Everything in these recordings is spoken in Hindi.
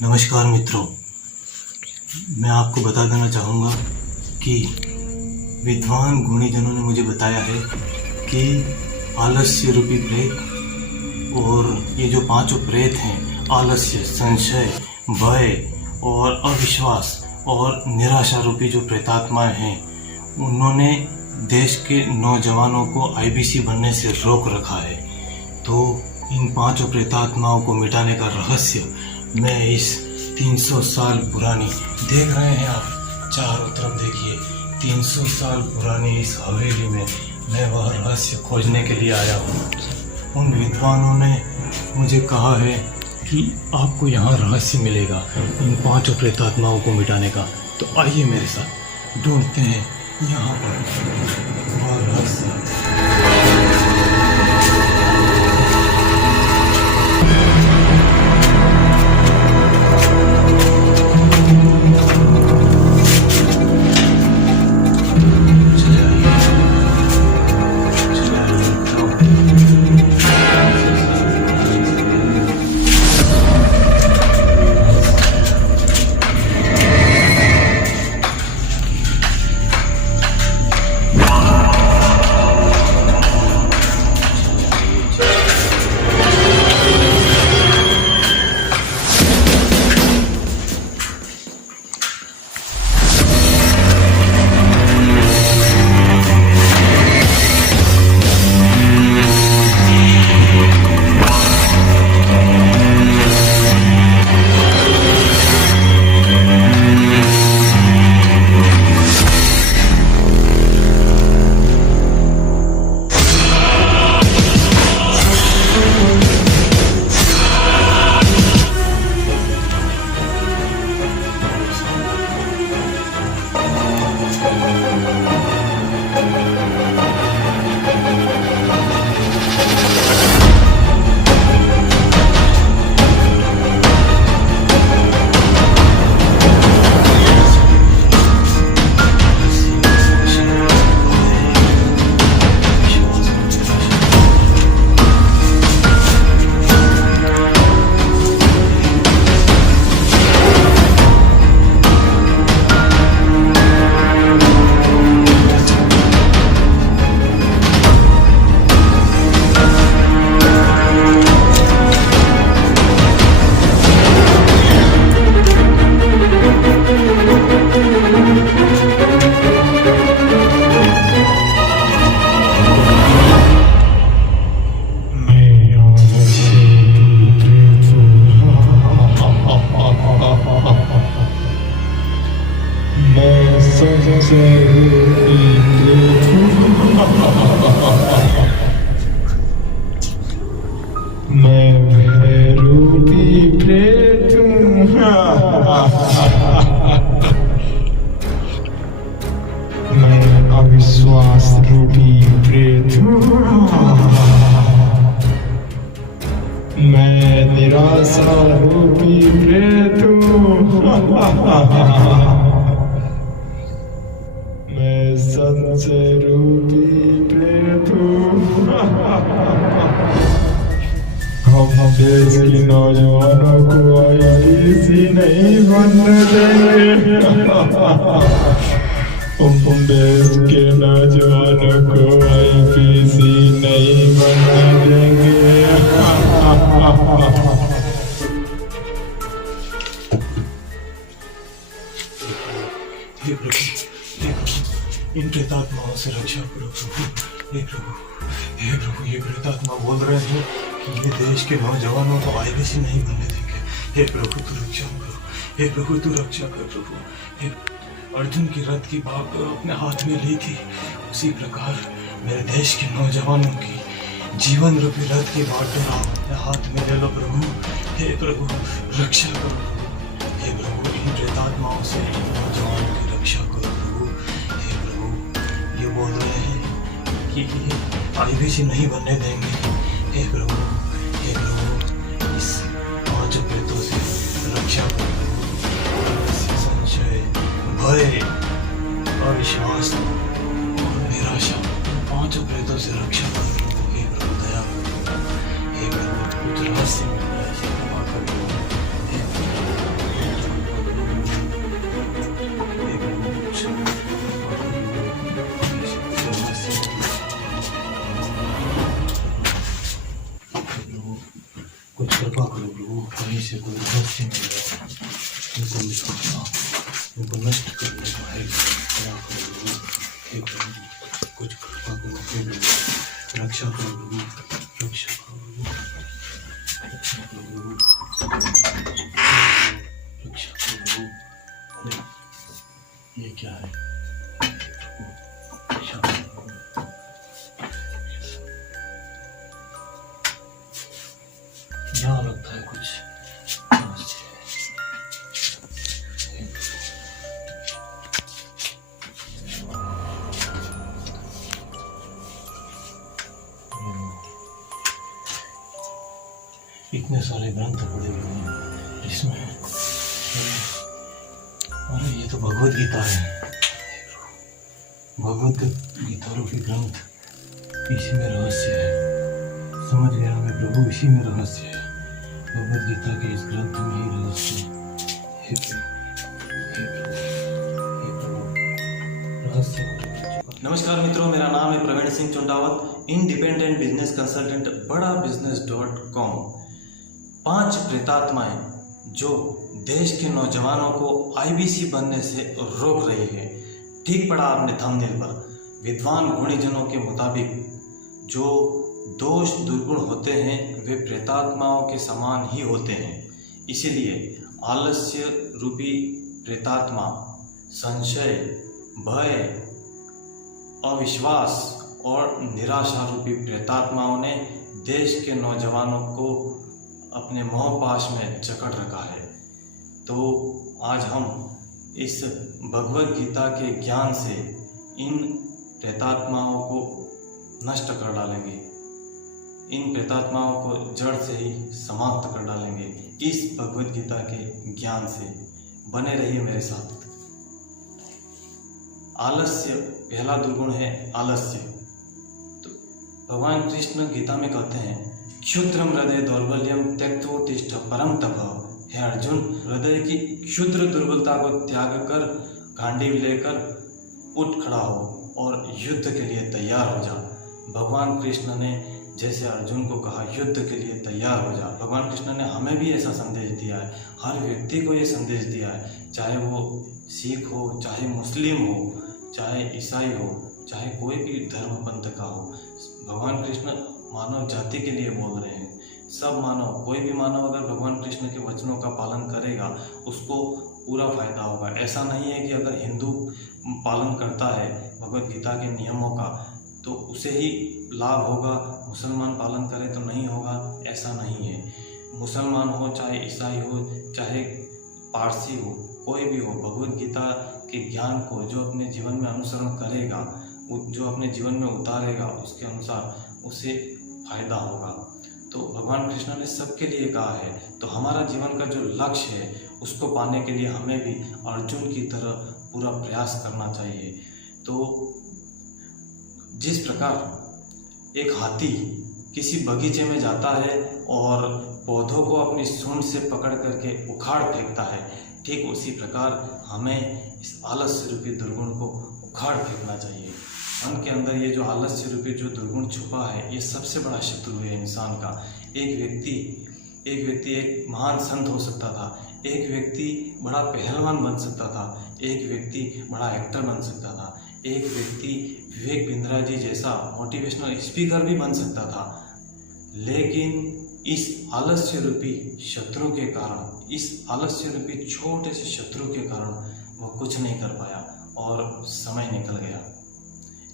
नमस्कार मित्रों, मैं आपको बता देना चाहूँगा कि विद्वान गुणीजनों ने मुझे बताया है कि आलस्य रूपी प्रेत और ये जो पांचों प्रेत हैं, आलस्य, संशय, भय और अविश्वास और निराशा रूपी जो प्रेतात्माएं हैं, उन्होंने देश के नौजवानों को आईबीसी बनने से रोक रखा है। तो इन पांचों प्रेतात्माओं को मिटाने का रहस्य मैं इस 300 साल पुरानी, देख रहे हैं आप चारों तरफ देखिए, 300 साल पुरानी इस हवेली में मैं वह रहस्य खोजने के लिए आया हूँ। उन विद्वानों ने मुझे कहा है कि आपको यहाँ रहस्य मिलेगा इन पांचों प्रेतात्माओं को मिटाने का। तो आइए मेरे साथ ढूंढते हैं यहाँ पर वह रहस्य। मैं रूपी प्रेत हूँ। मैं अविश्वास रूपी प्रेत हूँ। मैं निराशा रूपी प्रेत हूँ। मैं संशय रूपी प्रेत हूँ। हम देश के नौजवानों को आईबीसी नहीं बनने देंगे। हम देश के नौजवानों को आईबीसी नहीं बनने देंगे। हे प्रभु, इन प्रेतात्माओं से रक्षा करो प्रभु। हे प्रभु, हे प्रभु, ये प्रेतात्मा बोल रहे हैं कि ये देश के नौजवानों को आईबीसी नहीं बनने देंगे। हे प्रभु तू रक्षा करो, हे प्रभु तू रक्षा कर प्रभु। हे अर्जुन की रथ की बाग अपने हाथ में ली थी, उसी प्रकार मेरे देश के नौजवानों की जीवन रूपी रथ की बाटें अपने हाथ में ले लो प्रभु। हे प्रभु रक्षा करो, हे प्रभु इन प्रेतात्माओं से इन नौजवानों की रक्षा करो प्रभु। हे प्रभु, ये बोल रहे हैं कि आईबीसी नहीं बनने देंगे। हे प्रभु, हे प्रभु इस पांचों प्रेतों से रक्षा करो प्रभु। संशय, भय, अविश्वास और निराशा, पांचों प्रेतों से रक्षा करो प्रभु। हे प्रभु दया करो, हे प्रभु कुछ रहस्य मिल जाए, क्षमा करो। हे प्रभु कृपा करो प्रभु, कहीं से कोई रहस्य मिल जाए इनको मिटाना, इनको नष्ट करने का है कृपा करो प्रभु। हे प्रभु कुछ कृपा करो, हे प्रभु रक्षा करो प्रभु, रक्षा करो प्रभु, रक्षा करो प्रभु, रक्षा करो प्रभु। अरे ये क्या है? रक्षा करो प्रभु। यहाँ लगता है कुछ समस्या है। इतने सारे ग्रंथ पढ़े हुए हैं इसमें, अरे ये तो भगवत गीता है, भगवत गीता रूपी ग्रंथ, इसी में रहस्य है। समझ गया मैं प्रभु, इसी में रहस्य है, भगवत गीता के इस ग्रंथ में ही रहस्य है। हे प्रभु, हे प्रभु, रहस्य। नमस्कार मित्रों, मेरा नाम है Praveen Singh Chundawat, independent business consultant Bada बिजनेस.com। 5 प्रेतात्माएं जो देश के नौजवानों को आईबीसी बनने से रोक रही है। ठीक पड़ा आपने थंबनेल पर। विद्वान गुणीजनों के मुताबिक जो दोष दुर्गुण होते हैं वे प्रेतात्माओं के समान ही होते हैं। इसीलिए आलस्य रूपी प्रेतात्मा, संशय, भय, अविश्वास और निराशा रूपी प्रेतात्माओं ने देश के नौजवानों को अपने मोहपाश में जकड़ रखा है। तो आज हम इस भगवत गीता के ज्ञान से इन प्रेतात्माओं को नष्ट कर डालेंगे, इन प्रेतात्माओं को जड़ से ही समाप्त कर डालेंगे इस भगवत गीता के ज्ञान से। बने रहिए मेरे साथ। आलस्य, पहला दुर्गुण है आलस्य। तो भगवान कृष्ण गीता में कहते हैं, क्षुद्रम हृदय दौर्बल्यम त्यक्तोत्तिष्ठ परम तप। हे अर्जुन, हृदय की क्षुद्र दुर्बलता को त्याग कर गांडीव लेकर उठ खड़ा हो और युद्ध के लिए तैयार हो जा। भगवान कृष्ण ने जैसे अर्जुन को कहा युद्ध के लिए तैयार हो जा, भगवान कृष्ण ने हमें भी ऐसा संदेश दिया है, हर व्यक्ति को ये संदेश दिया है, चाहे वो सिख हो, चाहे मुस्लिम हो, चाहे ईसाई हो, चाहे कोई भी धर्म पंथ का हो। भगवान कृष्ण मानव जाति के लिए बोल रहे हैं। सब मानव, कोई भी मानव अगर भगवान कृष्ण के वचनों का पालन करेगा उसको पूरा फायदा होगा। ऐसा नहीं है कि अगर हिंदू पालन करता है भगवत गीता के नियमों का तो उसे ही लाभ होगा, मुसलमान पालन करे तो नहीं होगा, ऐसा नहीं है। मुसलमान हो, चाहे ईसाई हो, चाहे पारसी हो, कोई भी हो, भगवत गीता के ज्ञान को जो अपने जीवन में अनुसरण करेगा, जो अपने जीवन में उतारेगा, उसके अनुसार उसे फायदा होगा। तो भगवान कृष्ण ने सबके लिए कहा है। तो हमारा जीवन का जो लक्ष्य है उसको पाने के लिए हमें भी अर्जुन की तरह पूरा प्रयास करना चाहिए। तो जिस प्रकार एक हाथी किसी बगीचे में जाता है और पौधों को अपनी सूंड से पकड़ करके उखाड़ फेंकता है, ठीक उसी प्रकार हमें इस आलस्य रूपी दुर्गुण को उखाड़ फेंकना चाहिए। मन के अंदर ये जो आलस्य रूपी जो दुर्गुण छुपा है, ये सबसे बड़ा शत्रु है इंसान का। एक व्यक्ति एक महान संत हो सकता था, एक व्यक्ति बड़ा पहलवान बन सकता था, एक व्यक्ति बड़ा एक्टर बन सकता था, एक व्यक्ति विवेक बिंद्रा जी जैसा मोटिवेशनल स्पीकर भी बन सकता था। लेकिन इस आलस्य रूपी शत्रु के कारण, इस आलस्य रूपी छोटे से शत्रु के कारण वह कुछ नहीं कर पाया और समय निकल गया।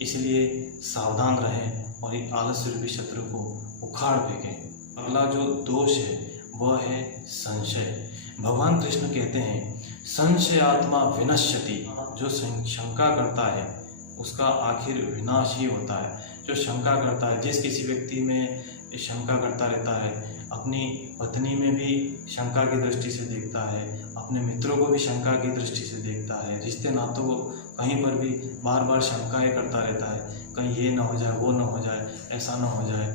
इसलिए सावधान रहें और एक आलस्य रूपी शत्रु को उखाड़ फेंकें। अगला जो दोष है वह है संशय। भगवान कृष्ण कहते हैं, संशय आत्मा विनश्यति। जो शंका करता है उसका आखिर विनाश ही होता है। जो शंका करता है, जिस किसी व्यक्ति में शंका करता रहता है, अपनी पत्नी में भी शंका की दृष्टि से देखता है, अपने मित्रों को भी शंका की दृष्टि से देखता है, रिश्ते नातों को कहीं पर भी बार बार शंकाएं करता रहता है, कहीं ये ना हो जाए, वो ना हो जाए, ऐसा ना हो जाए।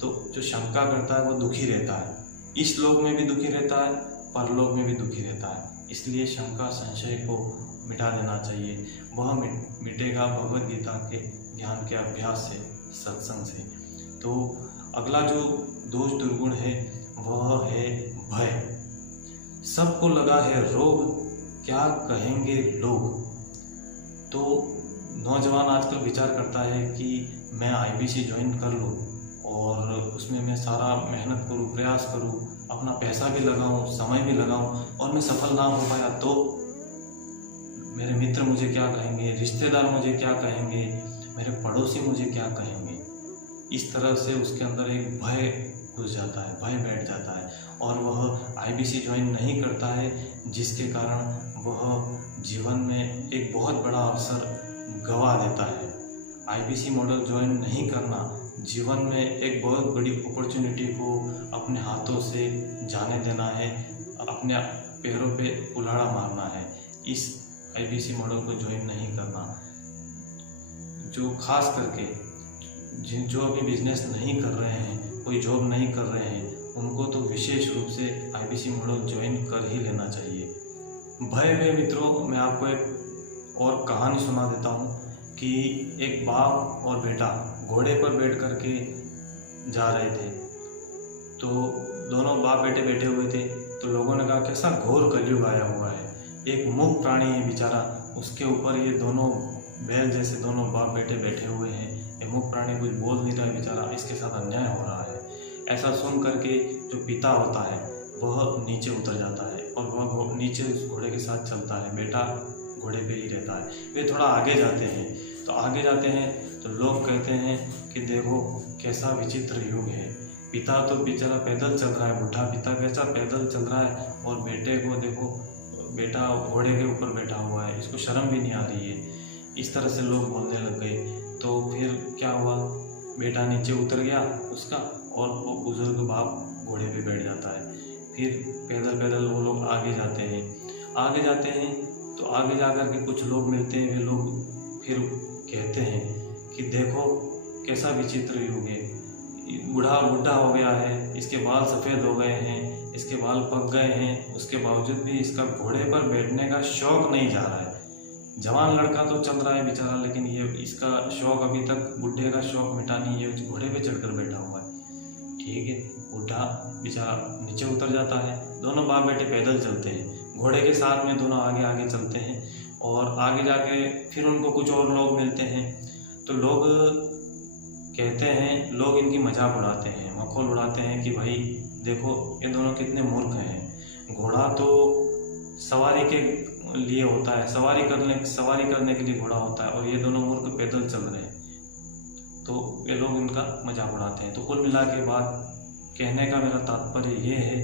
तो जो शंका करता है वो दुखी रहता है, इस लोक में भी दुखी रहता है, परलोक में भी दुखी रहता है। इसलिए शंका संशय को मिटा देना चाहिए। वह मिटेगा भगवत गीता के ज्ञान के अभ्यास से, सत्संग से। तो अगला जो दोष दुर्गुण है वह है भय। सबको लगा है रोग, क्या कहेंगे लोग। तो नौजवान आजकल विचार करता है कि मैं आईबीसी ज्वाइन कर लूँ और उसमें मैं सारा मेहनत करूँ, प्रयास करूँ, अपना पैसा भी लगाऊँ, समय भी लगाऊँ और मैं सफल ना हो पाया तो मेरे मित्र मुझे क्या कहेंगे, रिश्तेदार मुझे क्या कहेंगे, मेरे पड़ोसी मुझे क्या कहेंगे। इस तरह से उसके अंदर एक भय घुस जाता है, भय बैठ जाता है और वह आईबीसी ज्वाइन नहीं करता है, जिसके कारण वह जीवन में एक बहुत बड़ा अवसर गंवा देता है। आईबीसी मॉडल ज्वाइन नहीं करना जीवन में एक बहुत बड़ी अपॉर्चुनिटी को अपने हाथों से जाने देना है, अपने पैरों पे कुल्हाड़ा मारना है। इस आईबीसी मॉडल को ज्वाइन नहीं करना। जो खास करके जो अभी बिजनेस नहीं कर रहे हैं, कोई जॉब नहीं कर रहे हैं, उनको तो विशेष रूप से आईबीसी मॉडल ज्वाइन कर ही लेना चाहिए। भय में मित्रों, मैं आपको एक और कहानी सुना देता हूँ कि एक बाप और बेटा घोड़े पर बैठ कर के जा रहे थे। तो दोनों बाप बेटे बैठे हुए थे। तो लोगों ने कहा कैसा घोर कलयुग आया हुआ है, एक मूक प्राणी है बेचारा, उसके ऊपर ये दोनों बैल जैसे दोनों बाप बेटे बैठे हुए हैं, ये मूक प्राणी कुछ बोल नहीं रहा है बेचारा, इसके साथ अन्याय हो रहा है। ऐसा सुन करके जो पिता होता है वह नीचे उतर जाता है और वह नीचे उस घोड़े के साथ चलता है, बेटा घोड़े पे ही रहता है। वे थोड़ा आगे जाते हैं, तो आगे जाते हैं तो लोग कहते हैं कि देखो कैसा विचित्र युग है, पिता तो बेचारा पैदल चल रहा है, बूढ़ा पिता कैसा पैदल चल रहा है और बेटे को देखो, बेटा घोड़े के ऊपर बैठा हुआ है, इसको शर्म भी नहीं आ रही है। इस तरह से लोग बोलने लग गए। तो फिर क्या हुआ, बेटा नीचे उतर गया उसका और वो बुजुर्ग बाप घोड़े पे बैठ जाता है। फिर पैदल पैदल वो लोग आगे जाते हैं। आगे जाते हैं तो आगे जाकर के कुछ लोग मिलते हैं, वे लोग फिर कहते हैं कि देखो कैसा विचित्र युग है, बूढ़ा हो गया है, इसके बाल सफ़ेद हो गए हैं, इसके बाल पक गए हैं, उसके बावजूद भी इसका घोड़े पर बैठने का शौक नहीं जा रहा है। जवान लड़का तो चल रहा है बेचारा, लेकिन ये इसका शौक अभी तक, बुढ़े का शौक मिटा नहीं है, घोड़े पे चढ़कर बैठा हुआ है। ठीक है, बूढ़ा बेचारा नीचे उतर जाता है, दोनों बाप बेटे पैदल चलते हैं, घोड़े के साथ में दोनों आगे आगे चलते हैं और आगे जाके फिर उनको कुछ और लोग मिलते हैं। तो लोग कहते हैं, लोग इनकी मजाक उड़ाते हैं, मखौल उड़ाते हैं कि भाई देखो ये दोनों कितने मूर्ख हैं, घोड़ा तो सवारी के लिए होता है, सवारी करने के लिए घोड़ा होता है और ये दोनों मूर्ख पैदल चल रहे हैं। तो ये लोग इनका मजाक उड़ाते हैं। तो कुल मिला के बात कहने का मेरा तात्पर्य ये है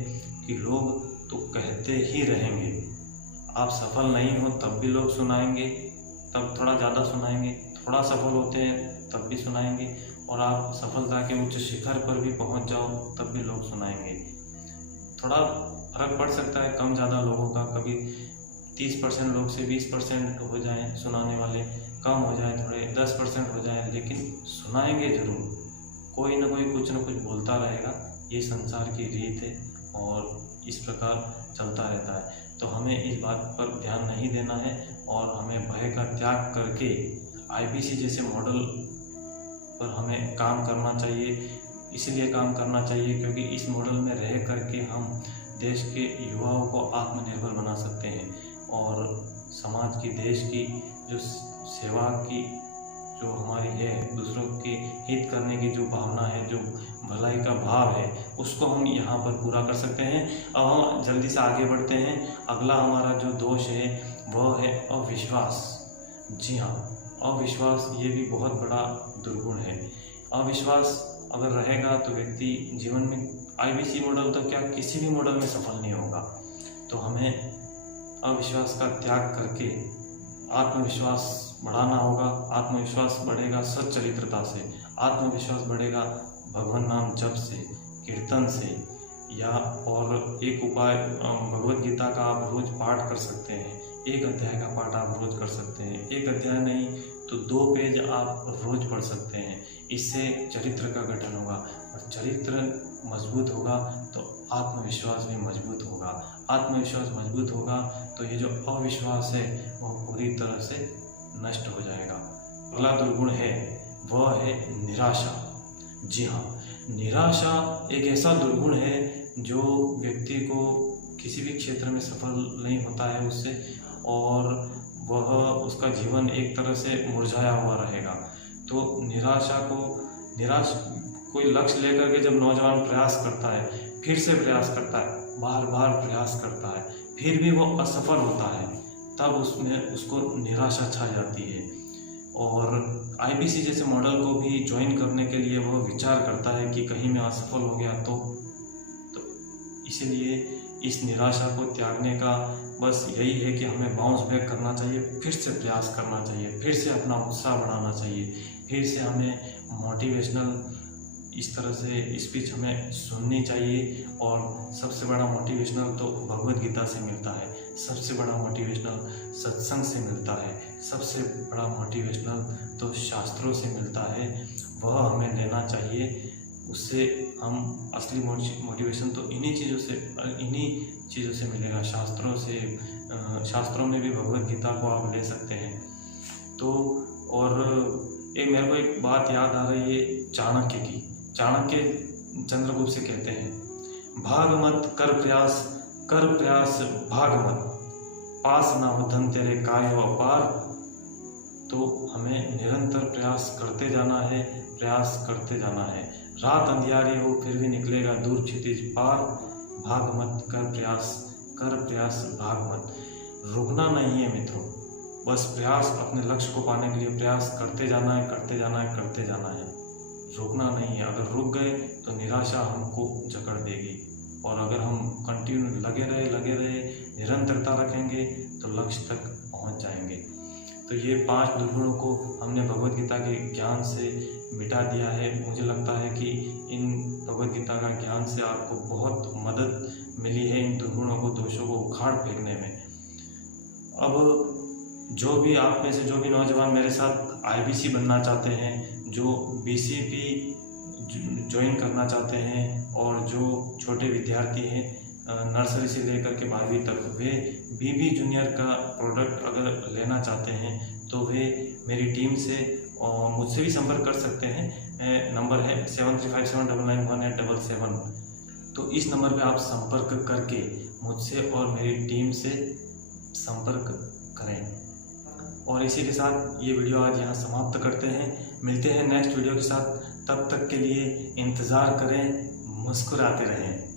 कि लोग तो कहते ही रहेंगे, आप सफल नहीं हो तब भी लोग सुनाएंगे, तब थोड़ा ज़्यादा सुनाएंगे, थोड़ा सफल होते हैं तब भी सुनाएंगे और आप सफलता के उच्च शिखर पर भी पहुंच जाओ तब भी लोग सुनाएंगे। थोड़ा फर्क पड़ सकता है कम ज़्यादा लोगों का, कभी 30% लोग से 20% हो जाएं सुनाने वाले, कम हो जाए थोड़े 10% हो जाए, लेकिन सुनाएंगे ज़रूर। कोई ना कोई कुछ ना कुछ बोलता रहेगा, ये संसार की रीत है और इस प्रकार चलता रहता है। तो हमें इस बात पर ध्यान नहीं देना है और हमें भय का त्याग करके आईबीसी जैसे मॉडल पर हमें काम करना चाहिए। इसलिए काम करना चाहिए क्योंकि इस मॉडल में रह करके हम देश के युवाओं को आत्मनिर्भर बना सकते हैं और समाज की, देश की जो सेवा की जो हमारी है, दूसरों के हित करने की जो भावना है, जो भलाई का भाव है, उसको हम यहाँ पर पूरा कर सकते हैं। अब हम जल्दी से आगे बढ़ते हैं। अगला हमारा जो दोष है वह है अविश्वास। जी हाँ, अविश्वास ये भी बहुत बड़ा दुर्गुण है। अविश्वास अगर रहेगा तो व्यक्ति जीवन में आईबीसी मॉडल तो क्या किसी भी मॉडल में सफल नहीं होगा। तो हमें अविश्वास का त्याग करके आत्मविश्वास बढ़ाना होगा। आत्मविश्वास बढ़ेगा सच्चरित्रता से, आत्मविश्वास बढ़ेगा भगवान नाम जप से, कीर्तन से, या और एक उपाय भगवत गीता का आप रोज पाठ कर सकते हैं। एक अध्याय का पाठ आप रोज कर सकते हैं, एक अध्याय नहीं तो 2 पेज आप रोज पढ़ सकते हैं। इससे चरित्र का गठन होगा और चरित्र मजबूत होगा तो आत्मविश्वास भी मजबूत होगा। आत्मविश्वास मजबूत होगा तो ये जो अविश्वास है वह पूरी तरह से नष्ट हो जाएगा। अगला दुर्गुण है वह है निराशा। जी हाँ, निराशा एक ऐसा दुर्गुण है जो व्यक्ति को किसी भी क्षेत्र में सफल नहीं होता है उससे, और वह उसका जीवन एक तरह से मुरझाया हुआ रहेगा। तो निराश कोई लक्ष्य लेकर के जब नौजवान प्रयास करता है, फिर से प्रयास करता है, बार बार प्रयास करता है, फिर भी वो असफल होता है, तब उसमें उसको निराशा छा जाती है। और IBC जैसे मॉडल को भी ज्वाइन करने के लिए वह विचार करता है कि कहीं मैं असफल हो गया तो इसीलिए इस निराशा को त्यागने का बस यही है कि हमें बाउंस बैक करना चाहिए, फिर से प्रयास करना चाहिए, फिर से अपना उत्साह बढ़ाना चाहिए, फिर से हमें मोटिवेशनल इस तरह से स्पीच हमें सुननी चाहिए। और सबसे बड़ा मोटिवेशनल तो भगवद गीता से मिलता है, सबसे बड़ा मोटिवेशनल सत्संग से मिलता है, सबसे बड़ा मोटिवेशनल तो शास्त्रों से मिलता है, वह हमें लेना चाहिए। उससे हम असली मोटिवेशन तो इन्हीं चीज़ों से मिलेगा, शास्त्रों से। शास्त्रों में भी भगवद गीता को आप ले सकते हैं। तो और एक मेरे को एक बात याद आ रही है चाणक्य की। चाणक्य चंद्रगुप्त से कहते हैं, भाग मत कर प्रयास भाग मत, पास ना हो धन तेरे काय हो अपार। तो हमें निरंतर प्रयास करते जाना है, प्रयास करते जाना है। रात अंधियारी हो फिर भी निकलेगा दूर क्षितिज पार। भाग मत कर प्रयास भाग मत। रुकना नहीं है मित्रों, बस प्रयास, अपने लक्ष्य को पाने के लिए प्रयास करते जाना है, करते जाना है, करते जाना है। रुकना नहीं है। अगर रुक गए तो निराशा हमको जकड़ देगी, और अगर हम कंटिन्यू लगे रहे निरंतरता रखेंगे तो लक्ष्य तक पहुंच जाएंगे। तो ये 5 दुर्गुणों को हमने भगवद गीता के ज्ञान से मिटा दिया है। मुझे लगता है कि इन भगवद गीता का ज्ञान से आपको बहुत मदद मिली है इन दुर्गुणों को, दोषों को उखाड़ फेंकने में। अब जो भी आप में से जो भी नौजवान मेरे साथ IBC बनना चाहते हैं, जो BCP ज्वाइन करना चाहते हैं, और जो छोटे विद्यार्थी हैं नर्सरी से लेकर के 12वीं तक, वे BB जूनियर का प्रोडक्ट अगर लेना चाहते हैं तो वे मेरी टीम से और मुझसे भी संपर्क कर सकते हैं। नंबर है 7357991877। तो इस नंबर पे आप संपर्क करके मुझसे और मेरी टीम से संपर्क करें। और इसी के साथ ये वीडियो आज यहाँ समाप्त करते हैं। मिलते हैं नेक्स्ट वीडियो के साथ, तब तक के लिए इंतज़ार करें, मुस्कुराते रहें।